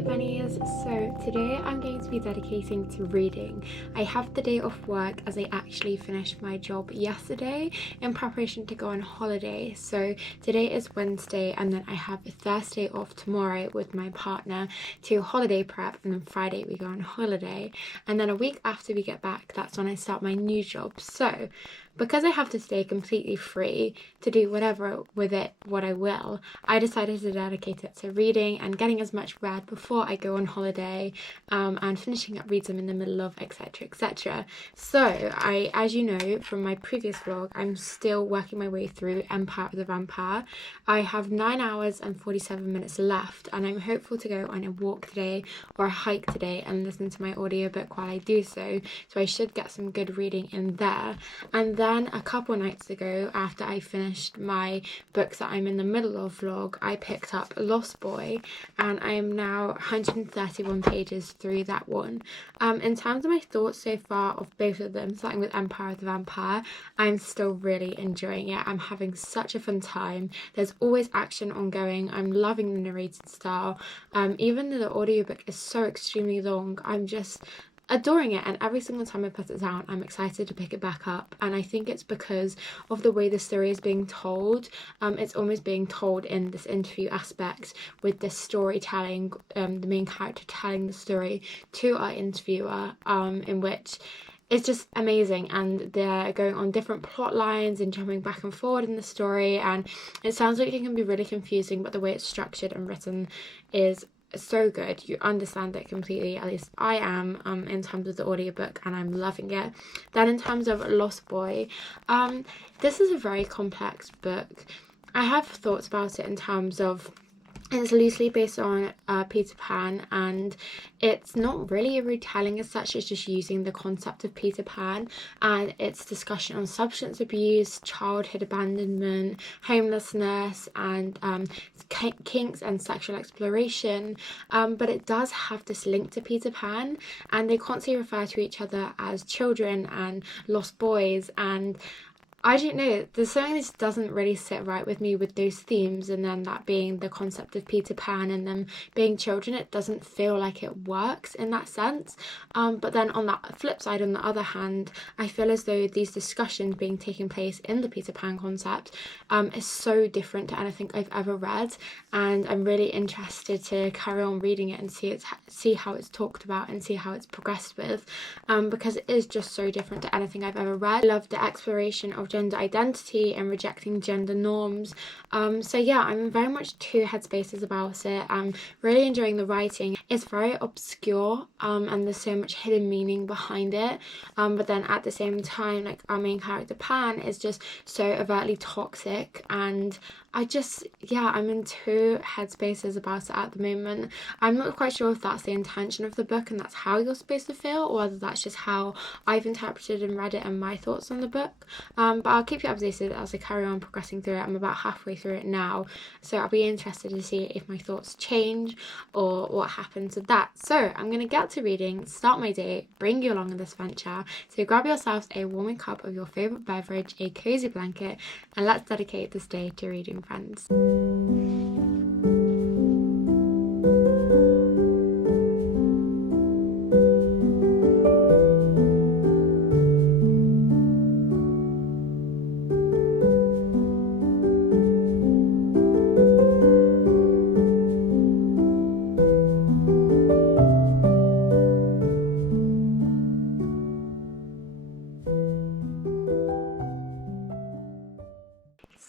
Hey bunnies, so today I'm going to be dedicating to reading. I have the day off work as I actually finished my job yesterday in preparation to go on holiday. So today is Wednesday and then I have Thursday off tomorrow with my partner to holiday prep, and then Friday we go on holiday. And then a week after we get back, that's when I start my new job. So because I have to stay completely free to do whatever with it what I will, I decided to dedicate it to reading and getting as much read before I go on holiday, and finishing up reads I'm in the middle of, etc, etc. So as you know from my previous vlog, I'm still working my way through Empire of the Vampire. I have 9 hours and 47 minutes left, and I'm hopeful to go on a walk today or a hike today and listen to my audiobook while I do so I should get some good reading in there. And then a couple nights ago, after I finished my books that I'm in the middle of vlog, I picked up Lost Boy, and I am now 131 pages through that one. In terms of my thoughts so far of both of them, starting with Empire of the Vampire, I'm still really enjoying it. I'm having such a fun time. There's always action ongoing. I'm loving the narrated style. Even though the audiobook is so extremely long, I'm just adoring it, and every single time I put it down I'm excited to pick it back up. And I think it's because of the way the story is being told. It's almost being told in this interview aspect, with the storytelling, the main character telling the story to our interviewer, in which it's just amazing, and they're going on different plot lines and jumping back and forward in the story, and it sounds like it can be really confusing, but the way it's structured and written is so good. You understand it completely, at least I am, in terms of the audiobook, and I'm loving it. Then in terms of Lost Boy, this is a very complex book. I have thoughts about it in terms of it's loosely based on Peter Pan, and it's not really a retelling as such. It's just using the concept of Peter Pan and its discussion on substance abuse, childhood abandonment, homelessness, and kinks and sexual exploration. But it does have this link to Peter Pan, and they constantly refer to each other as children and lost boys, and I don't know, there's something that just doesn't really sit right with me with those themes, and then that being the concept of Peter Pan and them being children. It doesn't feel like it works in that sense. But then on that flip side, on the other hand, I feel as though these discussions being taking place in the Peter Pan concept is so different to anything I've ever read, and I'm really interested to carry on reading it and see how it's talked about and see how it's progressed with, because it is just so different to anything I've ever read. I love the exploration of gender identity and rejecting gender norms. So yeah, I'm in very much two headspaces about it. I'm really enjoying the writing. It's very obscure, and there's so much hidden meaning behind it, but then at the same time, like, our main character Pan is just so overtly toxic, and I'm in two headspaces about it at the moment. I'm not quite sure if that's the intention of the book and that's how you're supposed to feel, or whether that's just how I've interpreted and read it and my thoughts on the book. But I'll keep you updated as I carry on progressing through it. I'm about halfway through it now, so I'll be interested to see if my thoughts change or what happens with that. So I'm going to get to reading, start my day, bring you along on this venture. So grab yourselves a warming cup of your favourite beverage, a cozy blanket, and let's dedicate this day to reading, friends.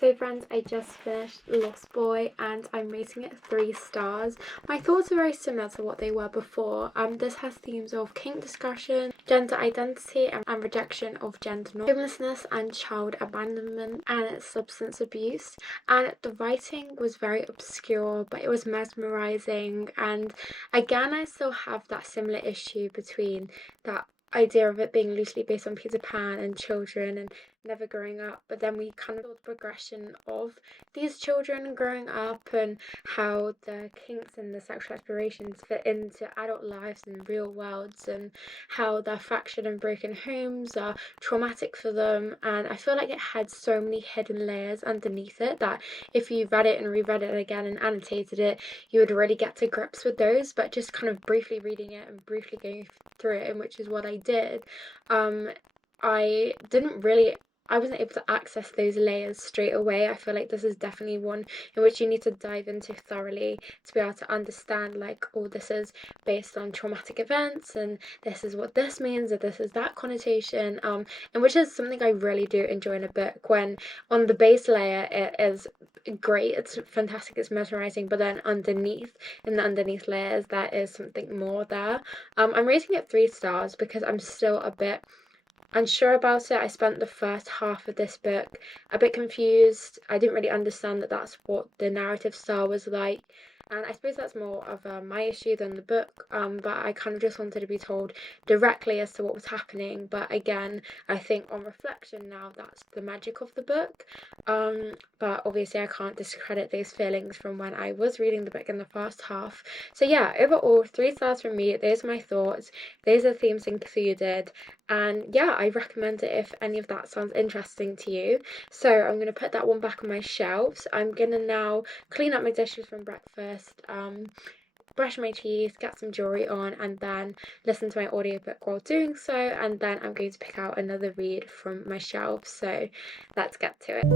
So friends, I just finished Lost Boy and I'm rating it 3 stars. My thoughts are very similar to what they were before. This has themes of kink discussion, gender identity and rejection of gender norms, homelessness and child abandonment, and substance abuse. And the writing was very obscure, but it was mesmerizing. And again, I still have that similar issue between that idea of it being loosely based on Peter Pan and children, and never growing up, but then we kind of saw the progression of these children growing up and how the kinks and the sexual aspirations fit into adult lives and real worlds, and how their fractured and broken homes are traumatic for them. And I feel like it had so many hidden layers underneath it that if you read it and reread it again and annotated it, you would really get to grips with those. But just kind of briefly reading it and briefly going through it, and which is what I did, I wasn't able to access those layers straight away. I feel like this is definitely one in which you need to dive into thoroughly to be able to understand, like, oh, this is based on traumatic events, and this is what this means, or this is that connotation, and which is something I really do enjoy in a book, when on the base layer it is great, it's fantastic, it's mesmerizing, but then underneath, in the underneath layers, there is something more there. I'm rating it 3 stars because I'm still a bit unsure about it. I spent the first half of this book a bit confused. I didn't really understand that that's what the narrative style was like, and I suppose that's more of my issue than the book, but I kind of just wanted to be told directly as to what was happening. But again, I think on reflection now, that's the magic of the book, but obviously I can't discredit those feelings from when I was reading the book in the first half. So yeah, overall 3 stars from me. Those are my thoughts, those are the themes included, and yeah, I recommend it if any of that sounds interesting to you. So I'm going to put that one back on my shelves. I'm going to now clean up my dishes from breakfast, brush my teeth, get some jewellery on, and then listen to my audiobook while doing so, and then I'm going to pick out another read from my shelves. So let's get to it.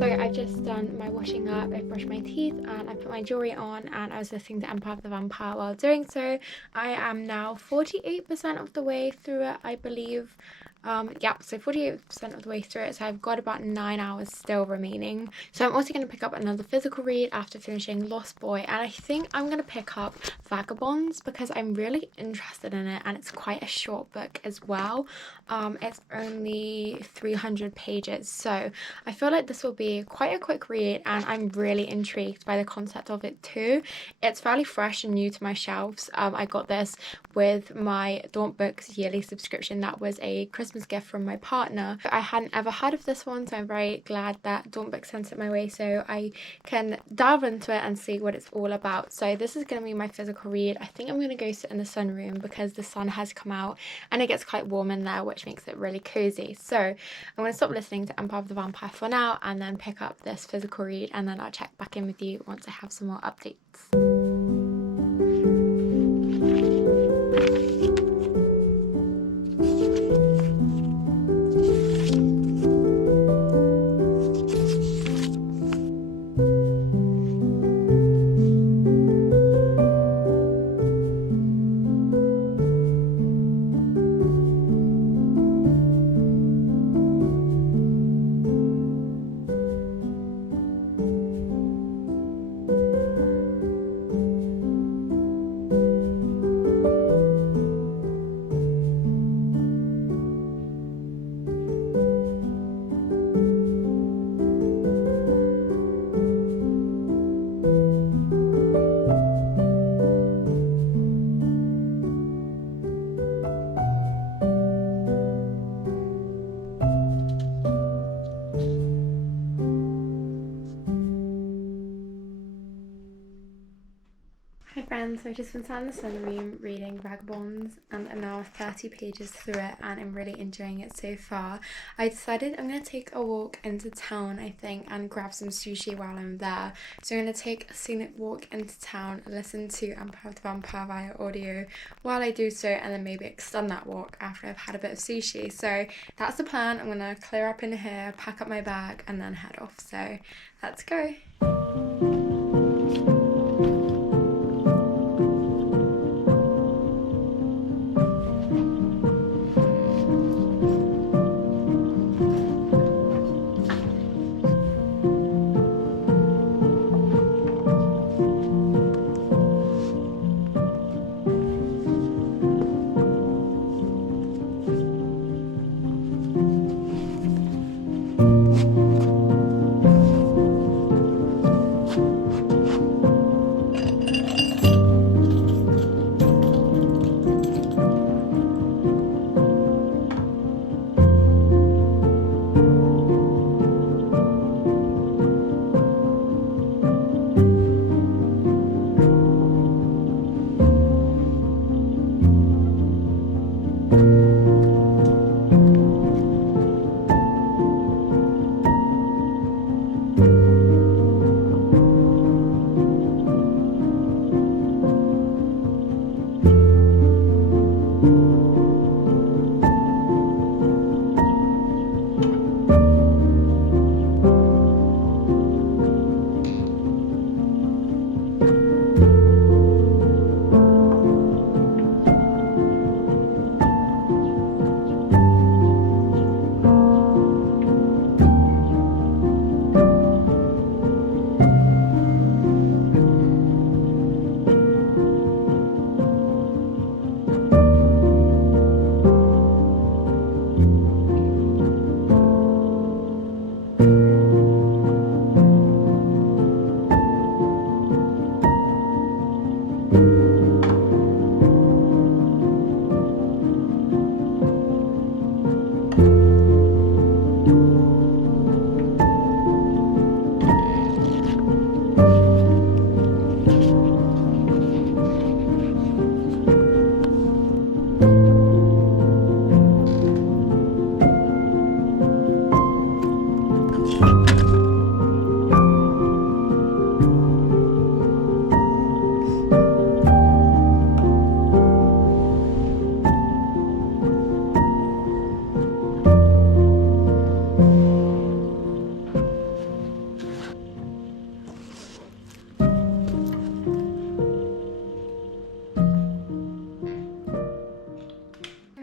So I've just done my washing up, I've brushed my teeth, and I put my jewellery on, and I was listening to Empire of the Vampire while doing so. I am now 48% of the way through it, I believe. Yeah, so 48% of the way through it, so I've got about 9 hours still remaining. So I'm also going to pick up another physical read after finishing Lost Boy, and I think I'm going to pick up Vagabonds because I'm really interested in it, and it's quite a short book as well. It's only 300 pages, so I feel like this will be quite a quick read, and I'm really intrigued by the concept of it too. It's fairly fresh and new to my shelves. I got this with my Daunt Books yearly subscription. That was a Christmas gift from my partner. I hadn't ever heard of this one, so I'm very glad that Daunt Books sent it my way so I can dive into it and see what it's all about. So this is going to be my physical read. I think I'm going to go sit in the sunroom because the sun has come out and it gets quite warm in there, which makes it really cozy. So I'm going to stop listening to Empire of the Vampire for now and then pick up this physical read, and then I'll check back in with you once I have some more updates. So I've just been sat in the sunroom reading Vagabonds and I'm now 30 pages through it and I'm really enjoying it so far. I decided I'm going to take a walk into town, I think, and grab some sushi while I'm there. So I'm going to take a scenic walk into town and listen to Empire of the Vampire via audio while I do so, and then maybe extend that walk after I've had a bit of sushi. So that's the plan. I'm going to clear up in here, pack up my bag and then head off. So let's go.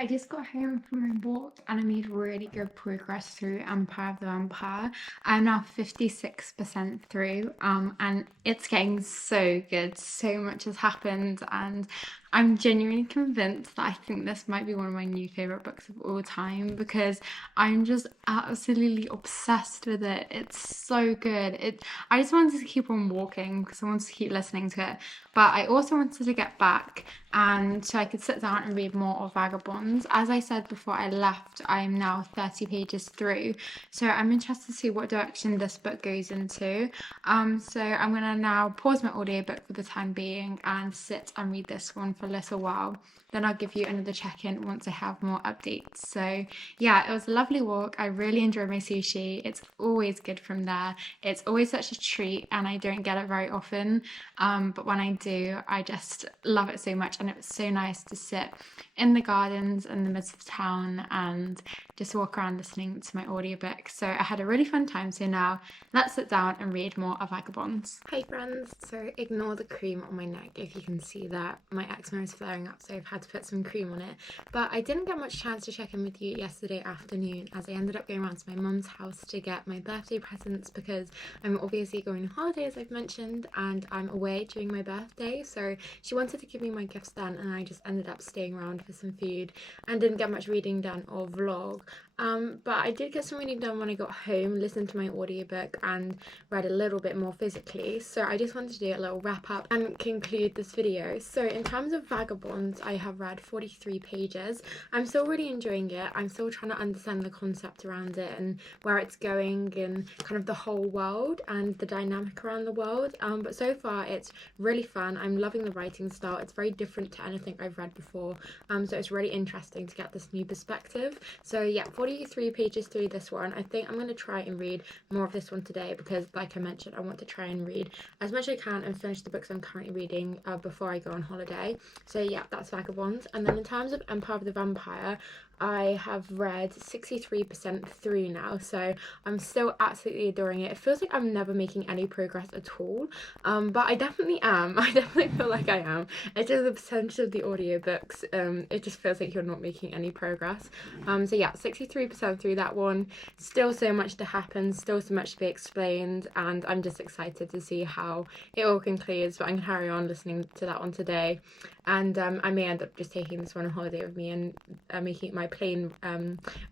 I just got home from my walk and I made really good progress through Empire of the Vampire. I'm now 56% through, and it's getting so good. So much has happened, and I'm genuinely convinced that I think this might be one of my new favorite books of all time because I'm just absolutely obsessed with it. It's so good. I just wanted to keep on walking because I wanted to keep listening to it, but I also wanted to get back and so I could sit down and read more of Vagabonds. As I said before I left, I am now 30 pages through, so I'm interested to see what direction this book goes into. So I'm gonna now pause my audiobook for the time being and sit and read this one for a little while. Then I'll give you another check-in once I have more updates. So yeah, it was a lovely walk. I really enjoyed my sushi. It's always good from there. It's always such a treat and I don't get it very often. But when I do, I just love it so much, and it was so nice to sit in the gardens in the midst of town and just walk around listening to my audiobook. So I had a really fun time. So now let's sit down and read more of Vagabonds. Hi friends, so ignore the cream on my neck if you can see that. My eczema is flaring up, so I've had to put some cream on it. But I didn't get much chance to check in with you yesterday afternoon as I ended up going around to my mum's house to get my birthday presents because I'm obviously going on holiday, as I've mentioned, and I'm away during my birthday. So she wanted to give me my gifts then, and I just ended up staying around for some food and didn't get much reading done or vlog. But I did get some reading done when I got home, listened to my audiobook and read a little bit more physically. So I just wanted to do a little wrap up and conclude this video. So in terms of of Vagabonds, I have read 43 pages. I'm still really enjoying it. I'm still trying to understand the concept around it and where it's going and kind of the whole world and the dynamic around the world. But so far it's really fun. I'm loving the writing style. It's very different to anything I've read before. So it's really interesting to get this new perspective. So yeah, 43 pages through this one. I think I'm going to try and read more of this one today because, like I mentioned, I want to try and read as much as I can and finish the books I'm currently reading before I go on holiday. So yeah, that's Vagabonds. And then in terms of Empire of the Vampire, I have read 63% through now, so I'm still absolutely adoring it. It feels like I'm never making any progress at all, but I definitely am. I definitely feel like I am. It's just the percentage of the audiobooks, it just feels like you're not making any progress. So yeah, 63% through that one. Still so much to happen, still so much to be explained, and I'm just excited to see how it all concludes, but I'm going to carry on listening to that one today. And I may end up just taking this one on holiday with me and making it my plain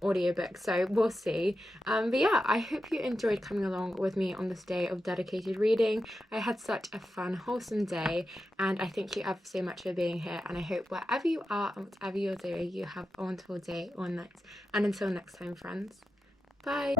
audiobook, so we'll see. But yeah, I hope you enjoyed coming along with me on this day of dedicated reading. I had such a fun, wholesome day, and I thank you ever so much for being here, and I hope wherever you are and whatever you're doing, you have a wonderful day or night. And until next time, friends, bye.